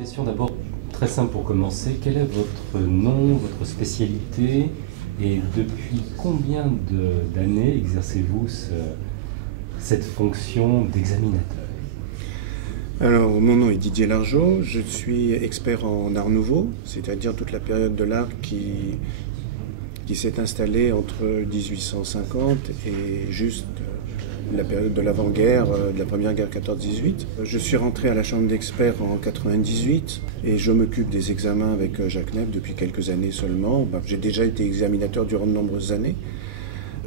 question d'abord très simple pour commencer. Quel est votre nom, votre spécialité et depuis combien d'années exercez-vous cette fonction d'examinateur? Alors, mon nom est Didier Largeau, je suis expert en art nouveau, c'est-à-dire toute la période de l'art qui s'est installée entre 1850 et juste la période de l'avant-guerre, de la première guerre 14-18. Je suis rentré à la chambre d'experts en 98 et je m'occupe des examens avec Jacques Neff depuis quelques années seulement. J'ai déjà été examinateur durant de nombreuses années.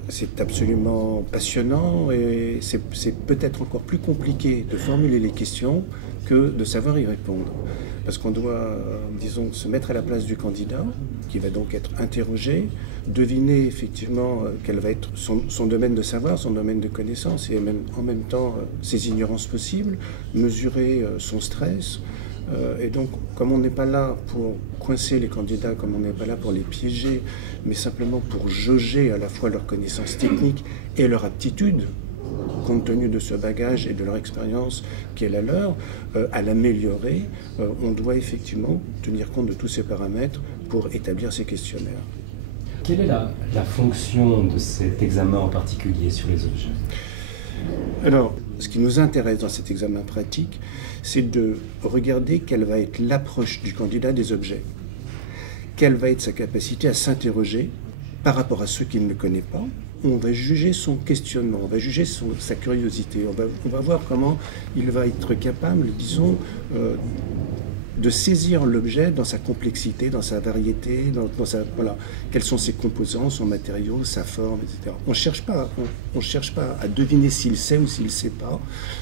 C'est absolument passionnant et c'est peut-être encore plus compliqué de formuler les questions que de savoir y répondre. Parce qu'on doit, disons, se mettre à la place du candidat, qui va donc être interrogé, deviner effectivement quel va être son domaine de savoir, son domaine de connaissance, et même, en même temps ses ignorances possibles, mesurer son stress. Et donc, comme on n'est pas là pour coincer les candidats, comme on n'est pas là pour les piéger, mais simplement pour jauger à la fois leurs connaissances techniques et leur aptitude, compte tenu de ce bagage et de leur expérience qui est la leur, à l'améliorer, on doit effectivement tenir compte de tous ces paramètres pour établir ces questionnaires. Quelle est la fonction de cet examen en particulier sur les objets? Alors, ce qui nous intéresse dans cet examen pratique, c'est de regarder quelle va être l'approche du candidat des objets, quelle va être sa capacité à s'interroger par rapport à ceux qu'il ne connaît pas. On va juger son questionnement, on va juger sa curiosité, on va voir comment il va être capable, disons, de saisir l'objet dans sa complexité, dans sa variété, voilà, quels sont ses composants, son matériau, sa forme, etc. On cherche pas à deviner s'il sait ou s'il ne sait pas,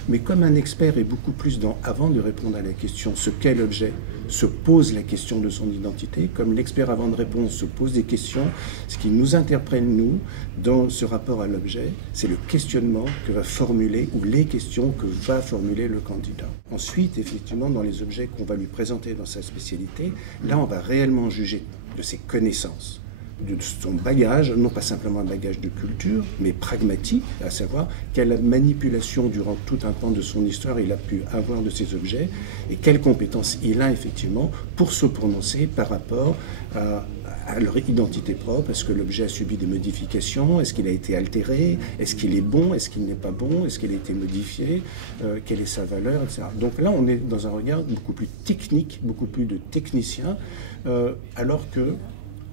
mais comme un expert est beaucoup plus avant de répondre à la question ce qu'est l'objet, se pose la question de son identité, comme l'expert avant de répondre se pose des questions, ce qui nous interpelle, nous, dans ce rapport à l'objet, c'est le questionnement que va formuler, ou les questions que va formuler le candidat. Ensuite, effectivement, dans les objets qu'on va lui présenter dans sa spécialité, là, on va réellement juger de ses connaissances, de son bagage, non pas simplement un bagage de culture, mais pragmatique, à savoir quelle manipulation durant tout un pan de son histoire il a pu avoir de ces objets et quelles compétences il a effectivement pour se prononcer par rapport à leur identité propre. Est-ce que l'objet a subi des modifications? Est-ce qu'il a été altéré? Est-ce qu'il est bon? Est-ce qu'il n'est pas bon? Est-ce qu'il a été modifié? Quelle est sa valeur, etc. Donc là, on est dans un regard beaucoup plus technique, beaucoup plus de technicien, alors que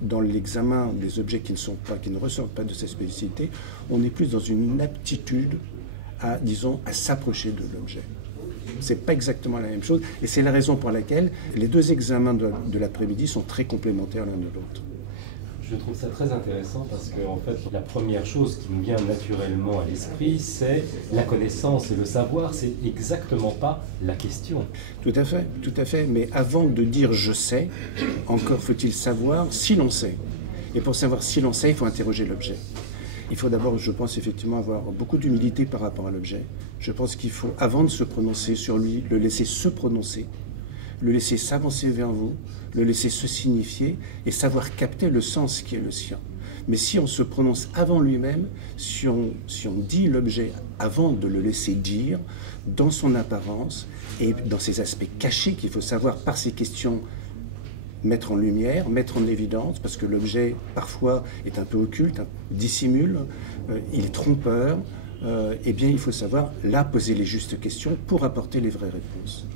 dans l'examen des objets qui ne ressortent pas de cette spécificité, on est plus dans une aptitude à s'approcher de l'objet. C'est pas exactement la même chose, et c'est la raison pour laquelle les deux examens de l'après-midi sont très complémentaires l'un de l'autre. Je trouve ça très intéressant parce que, en fait, la première chose qui nous vient naturellement à l'esprit, c'est la connaissance et le savoir, c'est exactement pas la question. Tout à fait. Mais avant de dire je sais, encore faut-il savoir si l'on sait. Et pour savoir si l'on sait, il faut interroger l'objet. Il faut d'abord, je pense, effectivement avoir beaucoup d'humilité par rapport à l'objet. Je pense qu'il faut, avant de se prononcer sur lui, le laisser se prononcer, le laisser s'avancer vers vous, le laisser se signifier et savoir capter le sens qui est le sien. Mais si on se prononce avant lui-même, si on dit l'objet avant de le laisser dire, dans son apparence et dans ses aspects cachés qu'il faut savoir par ces questions mettre en lumière, mettre en évidence, parce que l'objet parfois est un peu occulte, dissimule, il est trompeur, eh bien il faut savoir là poser les justes questions pour apporter les vraies réponses.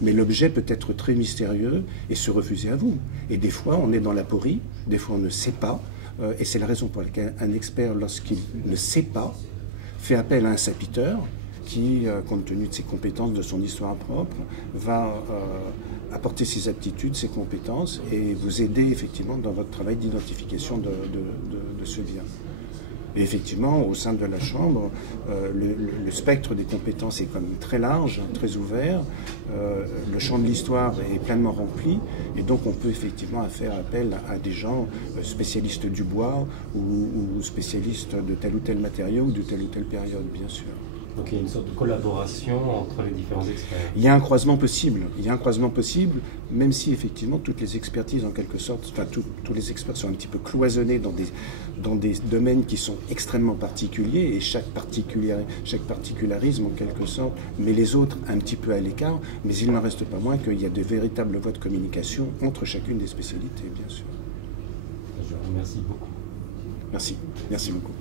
Mais l'objet peut être très mystérieux et se refuser à vous. Et des fois, on est dans l'aporie, des fois on ne sait pas, et c'est la raison pour laquelle un expert, lorsqu'il ne sait pas, fait appel à un sapiteur qui, compte tenu de ses compétences, de son histoire propre, va apporter ses aptitudes, ses compétences et vous aider effectivement dans votre travail d'identification de ce lien. Et effectivement, au sein de la Chambre, le spectre des compétences est quand même très large, très ouvert. Le champ de l'histoire est pleinement rempli. Et donc, on peut effectivement faire appel à des gens spécialistes du bois ou spécialistes de tel ou tel matériau ou de telle ou telle période, bien sûr. Donc il y a une sorte de collaboration entre les différents experts. Il y a un croisement possible. Il y a un croisement possible, même si effectivement toutes les expertises en quelque sorte, enfin tous les experts sont un petit peu cloisonnés dans des domaines qui sont extrêmement particuliers et chaque particularisme en quelque sorte met les autres un petit peu à l'écart, mais il n'en reste pas moins qu'il y a de véritables voies de communication entre chacune des spécialités, bien sûr. Je vous remercie beaucoup. Merci beaucoup.